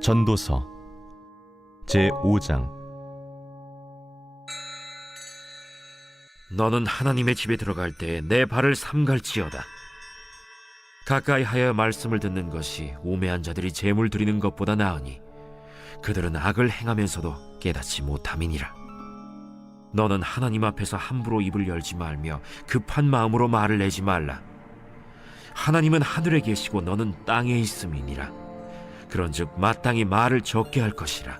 전도서 제5장. 너는 하나님의 집에 들어갈 때 내 발을 삼갈지어다. 가까이 하여 말씀을 듣는 것이 우매한 자들이 제물 드리는 것보다 나으니 그들은 악을 행하면서도 깨닫지 못함이니라. 너는 하나님 앞에서 함부로 입을 열지 말며 급한 마음으로 말을 내지 말라. 하나님은 하늘에 계시고 너는 땅에 있음이니라. 그런즉 마땅히 말을 적게 할 것이라.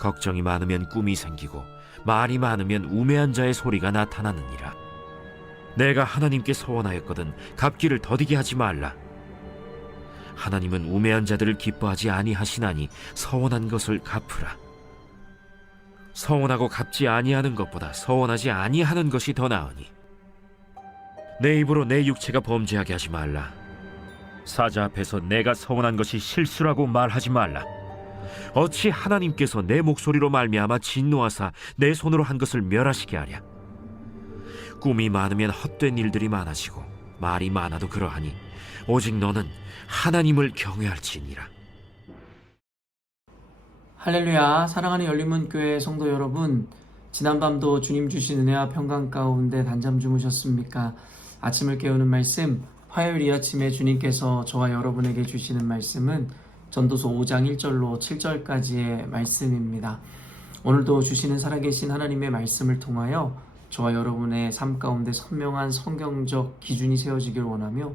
걱정이 많으면 꿈이 생기고 말이 많으면 우매한 자의 소리가 나타나느니라. 내가 하나님께 서원하였거든 갚기를 더디게 하지 말라. 하나님은 우매한 자들을 기뻐하지 아니하시나니 서원한 것을 갚으라. 서원하고 갚지 아니하는 것보다 서원하지 아니하는 것이 더 나으니 내 입으로 내 육체가 범죄하게 하지 말라. 사자 앞에서 내가 서원한 것이 실수라고 말하지 말라. 어찌 하나님께서 내 목소리로 말미암아 진노하사 내 손으로 한 것을 멸하시게 하랴. 꿈이 많으면 헛된 일들이 많아지고 말이 많아도 그러하니 오직 너는 하나님을 경외할지니라. 할렐루야. 사랑하는 열린문교회 성도 여러분, 지난밤도 주님 주신 은혜와 평강 가운데 단잠 주무셨습니까? 아침을 깨우는 말씀, 화요일 이 아침에 주님께서 저와 여러분에게 주시는 말씀은 전도서 5장 1절로 7절까지의 말씀입니다. 오늘도 주시는 살아계신 하나님의 말씀을 통하여 저와 여러분의 삶 가운데 선명한 성경적 기준이 세워지길 원하며,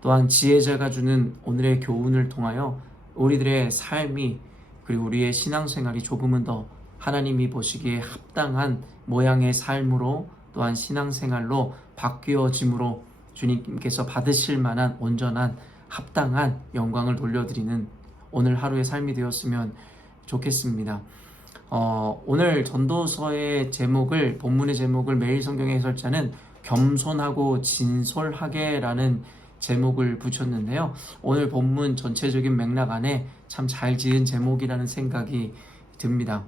또한 지혜자가 주는 오늘의 교훈을 통하여 우리들의 삶이, 그리고 우리의 신앙생활이 조금은 더 하나님이 보시기에 합당한 모양의 삶으로, 또한 신앙생활로 바뀌어짐으로 주님께서 받으실 만한 온전한 합당한 영광을 돌려드리는 오늘 하루의 삶이 되었으면 좋겠습니다. 오늘 전도서의 제목을, 본문의 제목을 매일 성경의 해설자는 겸손하고 진솔하게라는 제목을 붙였는데요. 오늘 본문 전체적인 맥락 안에 참 잘 지은 제목이라는 생각이 듭니다.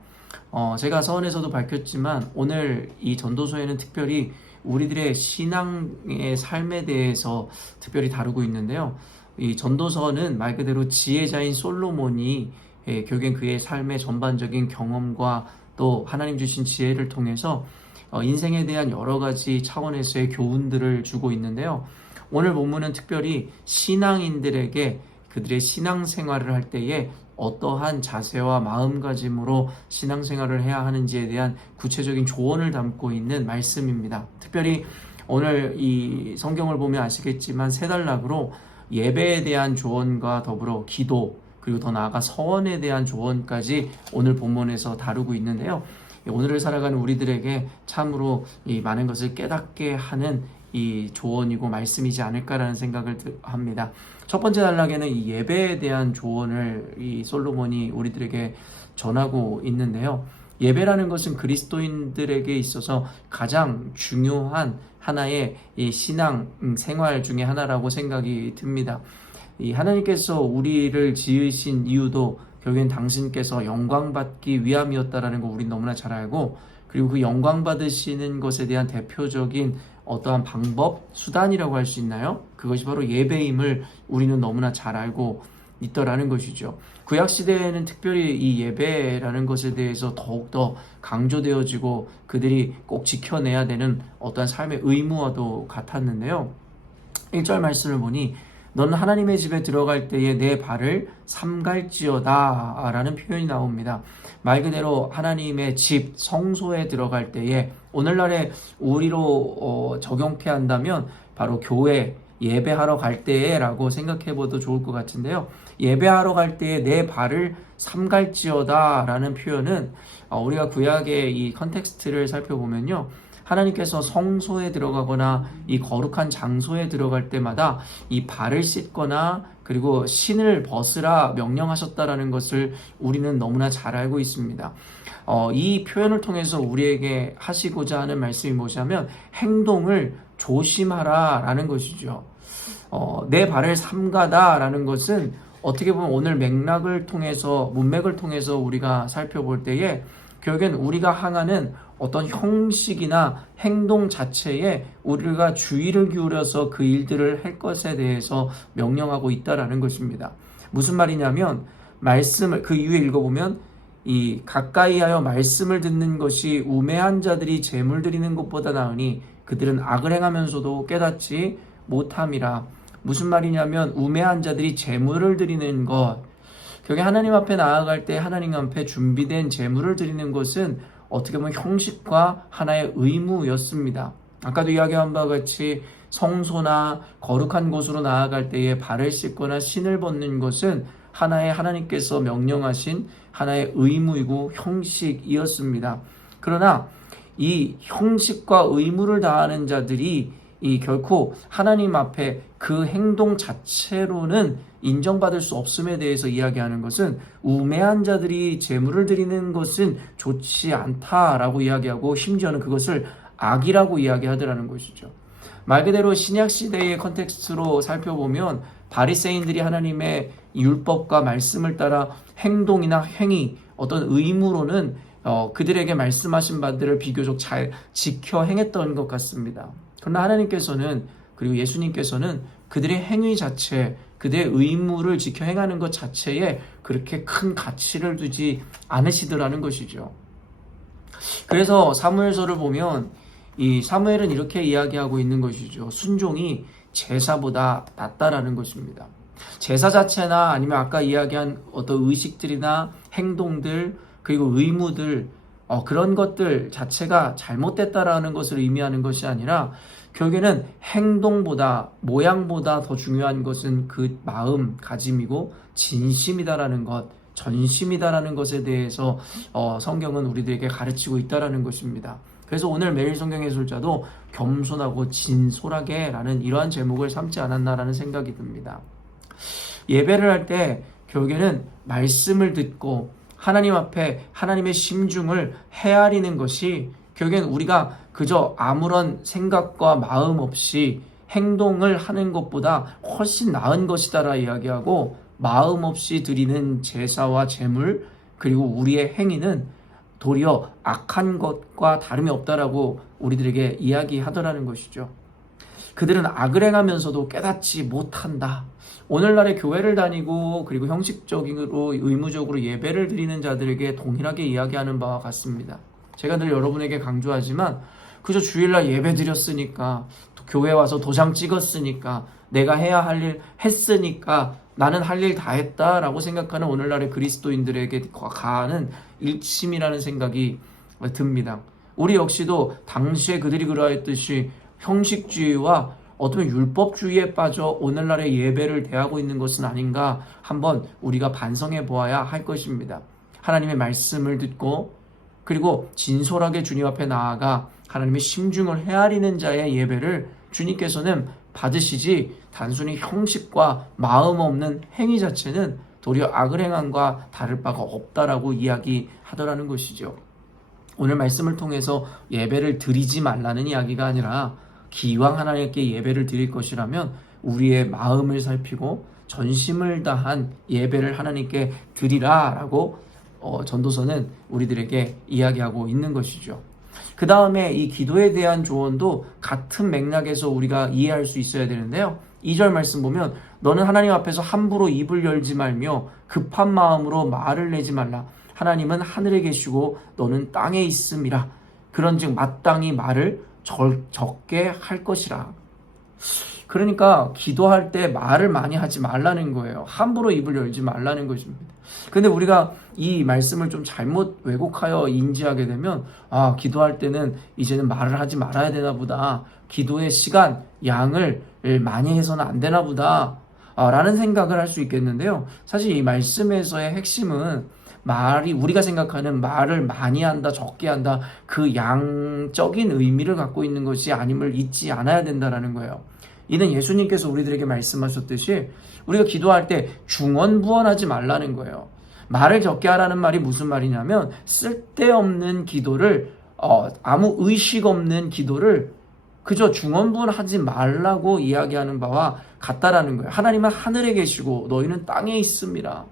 제가 서원에서도 밝혔지만 오늘 이 전도서에는 특별히 우리들의 신앙의 삶에 대해서 특별히 다루고 있는데요. 이 전도서는 말 그대로 지혜자인 솔로몬이 결국엔 그의 삶의 전반적인 경험과 또 하나님 주신 지혜를 통해서 인생에 대한 여러 가지 차원에서의 교훈들을 주고 있는데요. 오늘 본문은 특별히 신앙인들에게 그들의 신앙생활을 할 때에 어떠한 자세와 마음가짐으로 신앙생활을 해야 하는지에 대한 구체적인 조언을 담고 있는 말씀입니다. 특별히 오늘 이 성경을 보면 아시겠지만 세 단락으로 예배에 대한 조언과 더불어 기도, 그리고 더 나아가 서원에 대한 조언까지 오늘 본문에서 다루고 있는데요. 오늘을 살아가는 우리들에게 참으로 이 많은 것을 깨닫게 하는 이 조언이고 말씀이지 않을까라는 생각을 합니다. 첫 번째 단락에는 이 예배에 대한 조언을 이 솔로몬이 우리들에게 전하고 있는데요. 예배라는 것은 그리스도인들에게 있어서 가장 중요한 하나의 이 신앙 생활 중에 하나라고 생각이 듭니다. 이 하나님께서 우리를 지으신 이유도 결국엔 당신께서 영광 받기 위함이었다라는 거 우린 너무나 잘 알고, 그리고 그 영광 받으시는 것에 대한 대표적인 어떠한 방법, 수단이라고 할 수 있나요? 그것이 바로 예배임을 우리는 너무나 잘 알고 있더라는 것이죠. 구약시대에는 특별히 이 예배라는 것에 대해서 더욱더 강조되어지고 그들이 꼭 지켜내야 되는 어떠한 삶의 의무와도 같았는데요. 1절 말씀을 보니 너는 하나님의 집에 들어갈 때에 내 발을 삼갈지어다 라는 표현이 나옵니다. 말 그대로 하나님의 집, 성소에 들어갈 때에 오늘날에 우리로 적용케 한다면 바로 교회, 예배하러 갈 때에 라고 생각해봐도 좋을 것 같은데요. 예배하러 갈 때에 내 발을 삼갈지어다 라는 표현은 우리가 구약의 이 컨텍스트를 살펴보면요, 하나님께서 성소에 들어가거나 이 거룩한 장소에 들어갈 때마다 이 발을 씻거나 그리고 신을 벗으라 명령하셨다라는 것을 우리는 너무나 잘 알고 있습니다. 이 표현을 통해서 우리에게 하시고자 하는 말씀이 뭐냐면 행동을 조심하라 라는 것이죠. 내 발을 삼가다 라는 것은 어떻게 보면 오늘 맥락을 통해서, 문맥을 통해서 우리가 살펴볼 때에 결국엔 우리가 향하는 어떤 형식이나 행동 자체에 우리가 주의를 기울여서 그 일들을 할 것에 대해서 명령하고 있다라는 것입니다. 무슨 말이냐면 말씀을 그 이후에 읽어보면 이 가까이하여 말씀을 듣는 것이 우매한 자들이 재물 드리는 것보다 나으니 그들은 악을 행하면서도 깨닫지 못함이라. 무슨 말이냐면 우매한 자들이 재물을 드리는 것, 결국 하나님 앞에 나아갈 때 하나님 앞에 준비된 재물을 드리는 것은 어떻게 보면 형식과 하나의 의무였습니다. 아까도 이야기한 바와 같이 성소나 거룩한 곳으로 나아갈 때에 발을 씻거나 신을 벗는 것은 하나의 하나님께서 명령하신 하나의 의무이고 형식이었습니다. 그러나 이 형식과 의무를 다하는 자들이 결코 하나님 앞에 그 행동 자체로는 인정받을 수 없음에 대해서 이야기하는 것은 우매한 자들이 제물을 드리는 것은 좋지 않다라고 이야기하고 심지어는 그것을 악이라고 이야기하더라는 것이죠. 말 그대로 신약 시대의 컨텍스트로 살펴보면 바리새인들이 하나님의 율법과 말씀을 따라 행동이나 행위, 어떤 의무로는 그들에게 말씀하신 바들을 비교적 잘 지켜 행했던 것 같습니다. 그러나 하나님께서는, 그리고 예수님께서는 그들의 행위 자체, 그들의 의무를 지켜 행하는 것 자체에 그렇게 큰 가치를 두지 않으시더라는 것이죠. 그래서 사무엘서를 보면 이 사무엘은 이렇게 이야기하고 있는 것이죠. 순종이 제사보다 낫다라는 것입니다. 제사 자체나 아니면 아까 이야기한 어떤 의식들이나 행동들, 그리고 의무들, 그런 것들 자체가 잘못됐다라는 것을 의미하는 것이 아니라 결국에는 행동보다, 모양보다 더 중요한 것은 그 마음가짐이고 진심이다라는 것, 전심이다라는 것에 대해서 성경은 우리들에게 가르치고 있다라는 것입니다. 그래서 오늘 매일 성경 해설자도 겸손하고 진솔하게 라는 이러한 제목을 삼지 않았나라는 생각이 듭니다. 예배를 할 때 결국에는 말씀을 듣고 하나님 앞에 하나님의 심중을 헤아리는 것이 결국엔 우리가 그저 아무런 생각과 마음 없이 행동을 하는 것보다 훨씬 나은 것이다라 이야기하고, 마음 없이 드리는 제사와 제물 그리고 우리의 행위는 도리어 악한 것과 다름이 없다라고 우리들에게 이야기하더라는 것이죠. 그들은 악을 행하면서도 깨닫지 못한다. 오늘날의 교회를 다니고 그리고 형식적으로 의무적으로 예배를 드리는 자들에게 동일하게 이야기하는 바와 같습니다. 제가 늘 여러분에게 강조하지만 그저 주일날 예배 드렸으니까, 교회 와서 도장 찍었으니까, 내가 해야 할 일 했으니까 나는 할 일 다 했다라고 생각하는 오늘날의 그리스도인들에게 가하는 일침이라는 생각이 듭니다. 우리 역시도 당시에 그들이 그러했듯이 형식주의와 어떤 율법주의에 빠져 오늘날의 예배를 대하고 있는 것은 아닌가 한번 우리가 반성해 보아야 할 것입니다. 하나님의 말씀을 듣고 그리고 진솔하게 주님 앞에 나아가 하나님의 심중을 헤아리는 자의 예배를 주님께서는 받으시지, 단순히 형식과 마음 없는 행위 자체는 도리어 악을 행함과 다를 바가 없다라고 이야기하더라는 것이죠. 오늘 말씀을 통해서 예배를 드리지 말라는 이야기가 아니라 기왕 하나님께 예배를 드릴 것이라면 우리의 마음을 살피고 전심을 다한 예배를 하나님께 드리라라고 전도서는 우리들에게 이야기하고 있는 것이죠. 그 다음에 이 기도에 대한 조언도 같은 맥락에서 우리가 이해할 수 있어야 되는데요. 2절 말씀 보면 너는 하나님 앞에서 함부로 입을 열지 말며 급한 마음으로 말을 내지 말라. 하나님은 하늘에 계시고 너는 땅에 있음이라. 그런즉 마땅히 말을 적게 할 것이라. 그러니까 기도할 때 말을 많이 하지 말라는 거예요. 함부로 입을 열지 말라는 것입니다. 근데 우리가 이 말씀을 좀 잘못 왜곡하여 인지하게 되면 기도할 때는 이제는 말을 하지 말아야 되나 보다, 기도의 시간, 양을 많이 해서는 안 되나 보다 라는 생각을 할 수 있겠는데요. 사실 이 말씀에서의 핵심은 우리가 생각하는 말을 많이 한다, 적게 한다, 그 양적인 의미를 갖고 있는 것이 아님을 잊지 않아야 된다는 거예요. 이는 예수님께서 우리들에게 말씀하셨듯이 우리가 기도할 때 중언부언하지 말라는 거예요. 말을 적게 하라는 말이 무슨 말이냐면 쓸데없는 기도를, 아무 의식 없는 기도를 그저 중언부언하지 말라고 이야기하는 바와 같다라는 거예요. 하나님은 하늘에 계시고 너희는 땅에 있습니다.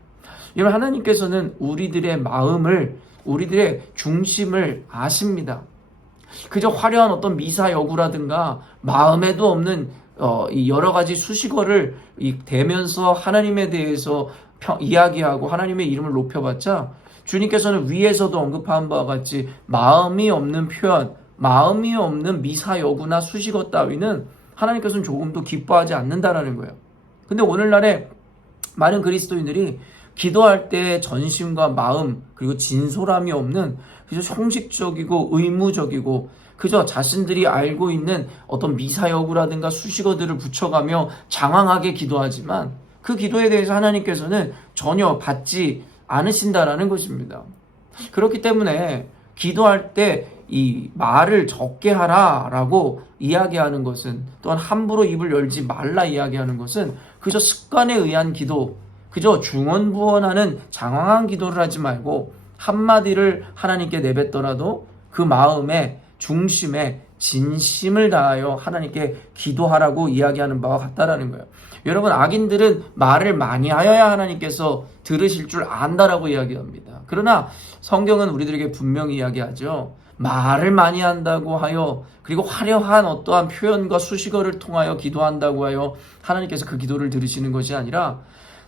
여러분, 하나님께서는 우리들의 마음을, 우리들의 중심을 아십니다. 그저 화려한 어떤 미사여구라든가 마음에도 없는 이 여러 가지 수식어를 대면서 하나님에 대해서 이야기하고 하나님의 이름을 높여봤자 주님께서는 위에서도 언급한 바와 같이 마음이 없는 표현, 마음이 없는 미사여구나 수식어 따위는 하나님께서는 조금도 기뻐하지 않는다라는 거예요. 근데 오늘날에 많은 그리스도인들이 기도할 때 전심과 마음 그리고 진솔함이 없는 그저 형식적이고 의무적이고 그저 자신들이 알고 있는 어떤 미사여구라든가 수식어들을 붙여가며 장황하게 기도하지만 그 기도에 대해서 하나님께서는 전혀 받지 않으신다라는 것입니다. 그렇기 때문에 기도할 때 이 말을 적게 하라라고 이야기하는 것은 또한 함부로 입을 열지 말라 이야기하는 것은 그저 습관에 의한 기도, 그저 중언부언하는 장황한 기도를 하지 말고 한마디를 하나님께 내뱉더라도 그 마음의 중심에 진심을 다하여 하나님께 기도하라고 이야기하는 바와 같다라는 거예요. 여러분, 악인들은 말을 많이 하여야 하나님께서 들으실 줄 안다라고 이야기합니다. 그러나 성경은 우리들에게 분명히 이야기하죠. 말을 많이 한다고 하여 그리고 화려한 어떠한 표현과 수식어를 통하여 기도한다고 하여 하나님께서 그 기도를 들으시는 것이 아니라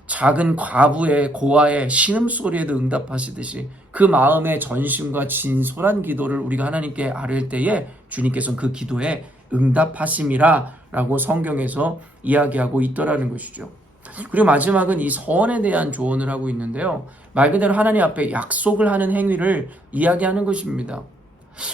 작은 과부의 고아의 신음소리에도 응답하시듯이 그 마음의 전심과 진솔한 기도를 우리가 하나님께 아뢰을 때에 주님께서는 그 기도에 응답하심이라 라고 성경에서 이야기하고 있더라는 것이죠. 그리고 마지막은 이 서원에 대한 조언을 하고 있는데요. 말 그대로 하나님 앞에 약속을 하는 행위를 이야기하는 것입니다.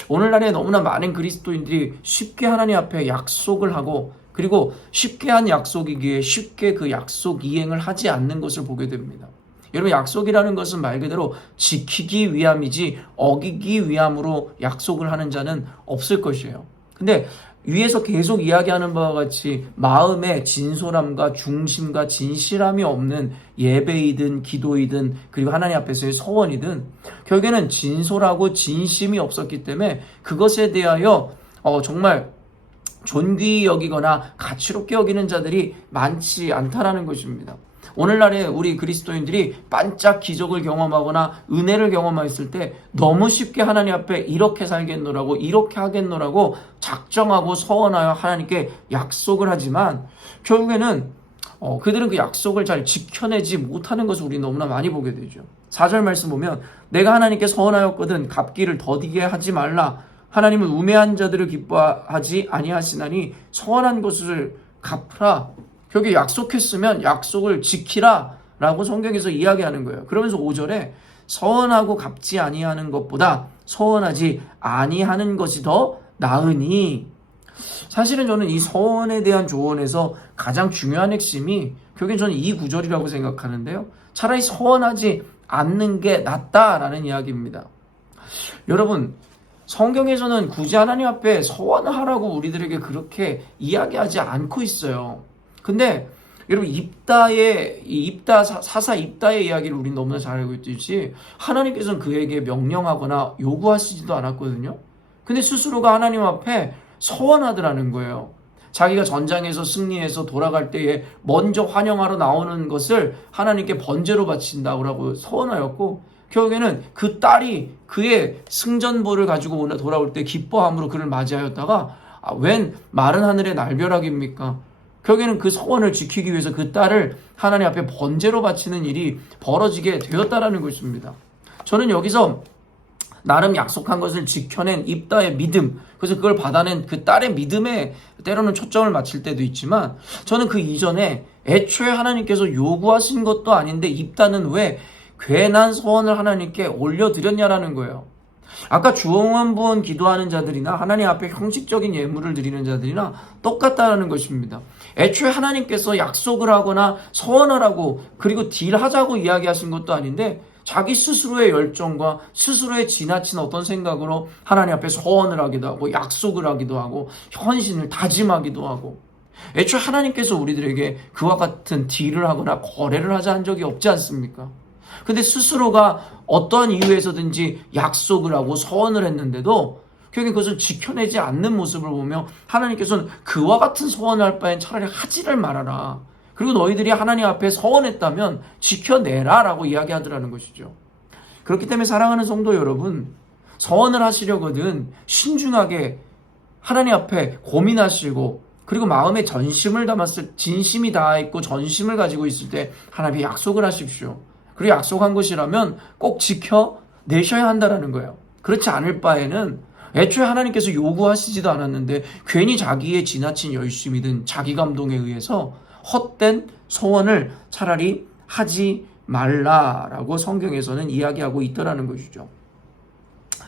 오늘날에 너무나 많은 그리스도인들이 쉽게 하나님 앞에 약속을 하고 그리고 쉽게 한 약속이기에 쉽게 그 약속 이행을 하지 않는 것을 보게 됩니다. 여러분, 약속이라는 것은 말 그대로 지키기 위함이지 어기기 위함으로 약속을 하는 자는 없을 것이에요. 근데 위에서 계속 이야기하는 바와 같이 마음의 진솔함과 중심과 진실함이 없는 예배이든 기도이든 그리고 하나님 앞에서의 서원이든 결국에는 진솔하고 진심이 없었기 때문에 그것에 대하여 정말 존귀히 여기거나 가치롭게 여기는 자들이 많지 않다라는 것입니다. 오늘날에 우리 그리스도인들이 반짝 기적을 경험하거나 은혜를 경험했을 때 너무 쉽게 하나님 앞에 이렇게 살겠노라고 이렇게 하겠노라고 작정하고 서원하여 하나님께 약속을 하지만 결국에는 그들은 그 약속을 잘 지켜내지 못하는 것을 우리 너무나 많이 보게 되죠. 4절 말씀 보면 내가 하나님께 서원하였거든 갚기를 더디게 하지 말라. 하나님은 우매한 자들을 기뻐하지 아니하시나니 서원한 것을 갚으라. 결국 약속했으면 약속을 지키라 라고 성경에서 이야기하는 거예요. 그러면서 5절에 서원하고 갚지 아니하는 것보다 서원하지 아니하는 것이 더 나으니, 사실은 저는 이 서원에 대한 조언에서 가장 중요한 핵심이 결국엔 저는 이 구절이라고 생각하는데요. 차라리 서원하지 않는 게 낫다라는 이야기입니다. 여러분, 성경에서는 굳이 하나님 앞에 서원하라고 우리들에게 그렇게 이야기하지 않고 있어요. 근데 여러분, 사사 입다의 이야기를 우리는 너무나 잘 알고 있듯이 하나님께서는 그에게 명령하거나 요구하시지도 않았거든요. 근데 스스로가 하나님 앞에 서원하더라는 거예요. 자기가 전장에서 승리해서 돌아갈 때에 먼저 환영하러 나오는 것을 하나님께 번제로 바친다고 서원하였고, 결국에는 그 딸이 그의 승전보를 가지고 돌아올 때 기뻐함으로 그를 맞이하였다가 웬 마른 하늘의 날벼락입니까? 결국에는 그 서원을 지키기 위해서 그 딸을 하나님 앞에 번제로 바치는 일이 벌어지게 되었다라는 것입니다. 저는 여기서 나름 약속한 것을 지켜낸 입다의 믿음, 그래서 그걸 받아낸 그 딸의 믿음에 때로는 초점을 맞출 때도 있지만, 저는 그 이전에 애초에 하나님께서 요구하신 것도 아닌데 입다는 왜 괜한 서원을 하나님께 올려드렸냐라는 거예요. 아까 주원부원 기도하는 자들이나 하나님 앞에 형식적인 예물을 드리는 자들이나 똑같다는 것입니다. 애초에 하나님께서 약속을 하거나 서원하라고 그리고 딜하자고 이야기하신 것도 아닌데 자기 스스로의 열정과 스스로의 지나친 어떤 생각으로 하나님 앞에 서원을 하기도 하고 약속을 하기도 하고 헌신을 다짐하기도 하고, 애초에 하나님께서 우리들에게 그와 같은 딜을 하거나 거래를 하자 한 적이 없지 않습니까? 근데 스스로가 어떠한 이유에서든지 약속을 하고 서원을 했는데도 결국 그것을 지켜내지 않는 모습을 보며 하나님께서는 그와 같은 서원을 할 바엔 차라리 하지를 말아라. 그리고 너희들이 하나님 앞에 서원했다면 지켜내라 라고 이야기하더라는 것이죠. 그렇기 때문에 사랑하는 성도 여러분, 서원을 하시려거든 신중하게 하나님 앞에 고민하시고 그리고 마음에 진심이 다 있고 전심을 가지고 있을 때 하나님이 약속을 하십시오. 그리고 약속한 것이라면 꼭 지켜내셔야 한다라는 거예요. 그렇지 않을 바에는 애초에 하나님께서 요구하시지도 않았는데 괜히 자기의 지나친 열심이든 자기 감동에 의해서 헛된 소원을 차라리 하지 말라라고 성경에서는 이야기하고 있더라는 것이죠.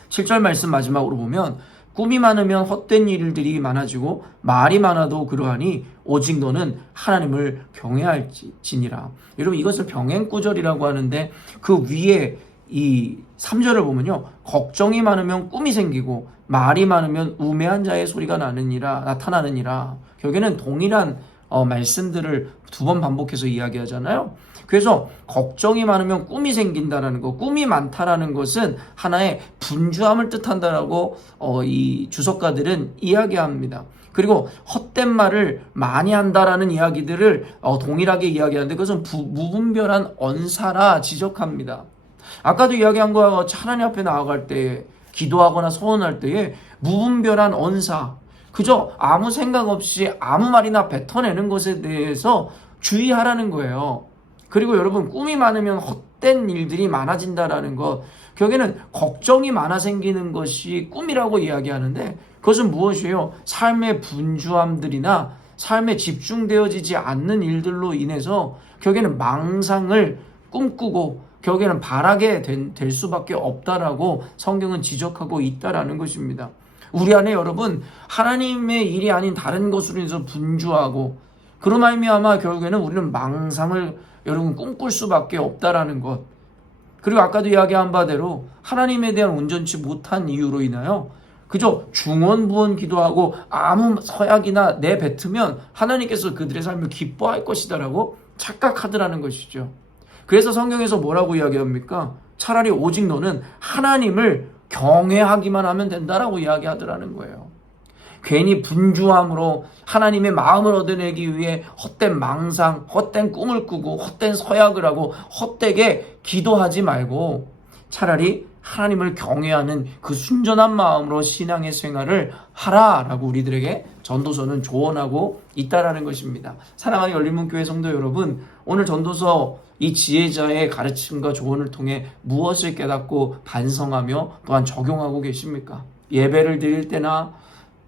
7절 말씀 마지막으로 보면 꿈이 많으면 헛된 일들이 많아지고 말이 많아도 그러하니 오직 너는 하나님을 경외할지니라. 여러분 이것을 병행구절이라고 하는데 그 위에 이 3절을 보면요. 걱정이 많으면 꿈이 생기고 말이 많으면 우매한 자의 소리가 나타나느니라. 결국에는 동일한 말씀들을 두 번 반복해서 이야기하잖아요. 그래서 걱정이 많으면 꿈이 생긴다라는 거, 꿈이 많다라는 것은 하나의 분주함을 뜻한다라고 이 주석가들은 이야기합니다. 그리고 헛된 말을 많이 한다라는 이야기들을 동일하게 이야기하는데 그것은 무분별한 언사라 지적합니다. 아까도 이야기한 거와 같이 하나님 앞에 나아갈 때에 기도하거나 소원할 때에 무분별한 언사, 그저 아무 생각 없이 아무 말이나 뱉어내는 것에 대해서 주의하라는 거예요. 그리고 여러분 꿈이 많으면 헛된 일들이 많아진다라는 것, 결국에는 걱정이 많아 생기는 것이 꿈이라고 이야기하는데 그것은 무엇이에요? 삶의 분주함들이나 삶에 집중되어지지 않는 일들로 인해서 결국에는 망상을 꿈꾸고 결국에는 바라게 될 수밖에 없다라고 성경은 지적하고 있다라는 것입니다. 우리 안에 여러분 하나님의 일이 아닌 다른 것으로 인해서 분주하고 그로 말미암아 결국에는 우리는 망상을 여러분 꿈꿀 수밖에 없다라는 것. 그리고 아까도 이야기한 바대로 하나님에 대한 온전치 못한 이유로 인하여 그저 중언부언 기도하고 아무 서약이나 내뱉으면 하나님께서 그들의 삶을 기뻐할 것이다라고 착각하더라는 것이죠. 그래서 성경에서 뭐라고 이야기합니까? 차라리 오직 너는 하나님을 경외하기만 하면 된다라고 이야기하더라는 거예요. 괜히 분주함으로 하나님의 마음을 얻어내기 위해 헛된 망상, 헛된 꿈을 꾸고 헛된 서약을 하고 헛되게 기도하지 말고 차라리 하나님을 경외하는 그 순전한 마음으로 신앙의 생활을 하라라고 우리들에게 전도서는 조언하고 있다라는 것입니다. 사랑하는 열린문교회 성도 여러분, 오늘 전도서 이 지혜자의 가르침과 조언을 통해 무엇을 깨닫고 반성하며 또한 적용하고 계십니까? 예배를 드릴 때나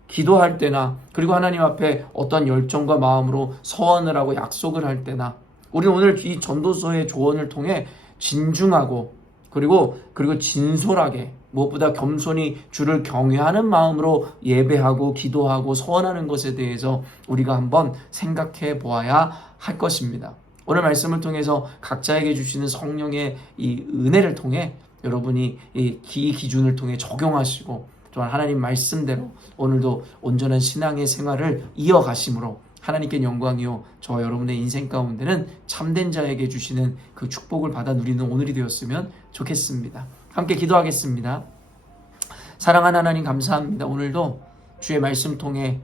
기도할 때나 그리고 하나님 앞에 어떤 열정과 마음으로 서원을 하고 약속을 할 때나 우리는 오늘 이 전도서의 조언을 통해 진중하고 그리고 진솔하게 무엇보다 겸손히 주를 경외하는 마음으로 예배하고 기도하고 서원하는 것에 대해서 우리가 한번 생각해 보아야 할 것입니다. 오늘 말씀을 통해서 각자에게 주시는 성령의 이 은혜를 통해 여러분이 이 기준을 통해 적용하시고 또한 하나님 말씀대로 오늘도 온전한 신앙의 생활을 이어가심으로 하나님께 영광이요 저와 여러분의 인생 가운데는 참된 자에게 주시는 그 축복을 받아 누리는 오늘이 되었으면 좋겠습니다. 함께 기도하겠습니다. 사랑하는 하나님 감사합니다. 오늘도 주의 말씀 통해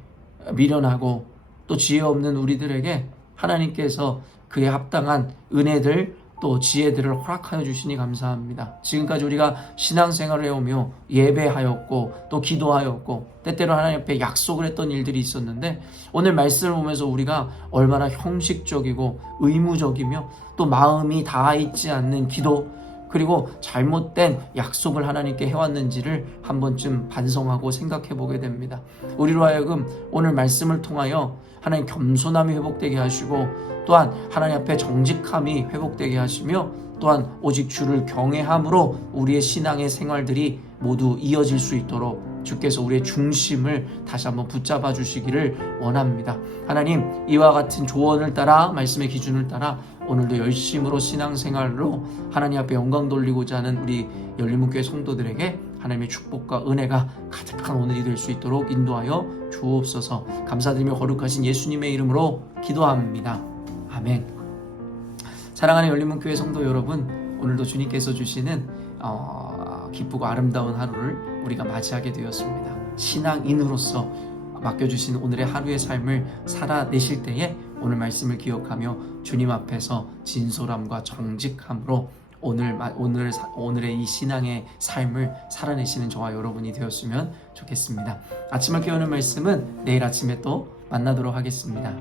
미련하고 또 지혜 없는 우리들에게 하나님께서 그에 합당한 은혜들 또 지혜들을 허락하여 주시니 감사합니다. 지금까지 우리가 신앙생활을 해오며 예배하였고 또 기도하였고 때때로 하나님 앞에 약속을 했던 일들이 있었는데 오늘 말씀을 보면서 우리가 얼마나 형식적이고 의무적이며 또 마음이 닿아 있지 않는 기도 그리고 잘못된 약속을 하나님께 해왔는지를 한 번쯤 반성하고 생각해 보게 됩니다. 우리로 하여금 오늘 말씀을 통하여 하나님 겸손함이 회복되게 하시고 또한 하나님 앞에 정직함이 회복되게 하시며 또한 오직 주를 경외함으로 우리의 신앙의 생활들이 모두 이어질 수 있도록 주께서 우리의 중심을 다시 한번 붙잡아 주시기를 원합니다. 하나님 이와 같은 조언을 따라 말씀의 기준을 따라 오늘도 열심으로 신앙생활로 하나님 앞에 영광 돌리고자 하는 우리 열린문교회 성도들에게 하나님의 축복과 은혜가 가득한 오늘이 될 수 있도록 인도하여 주옵소서. 감사드리며 거룩하신 예수님의 이름으로 기도합니다. 아멘. 사랑하는 열린문교회 성도 여러분, 오늘도 주님께서 주시는 기쁘고 아름다운 하루를 우리가 맞이하게 되었습니다. 신앙인으로서 맡겨주신 오늘의 하루의 삶을 살아내실 때에 오늘 말씀을 기억하며 주님 앞에서 진솔함과 정직함으로 오늘의 이 신앙의 삶을 살아내시는 저와 여러분이 되었으면 좋겠습니다. 아침을 깨우는 말씀은 내일 아침에 또 만나도록 하겠습니다.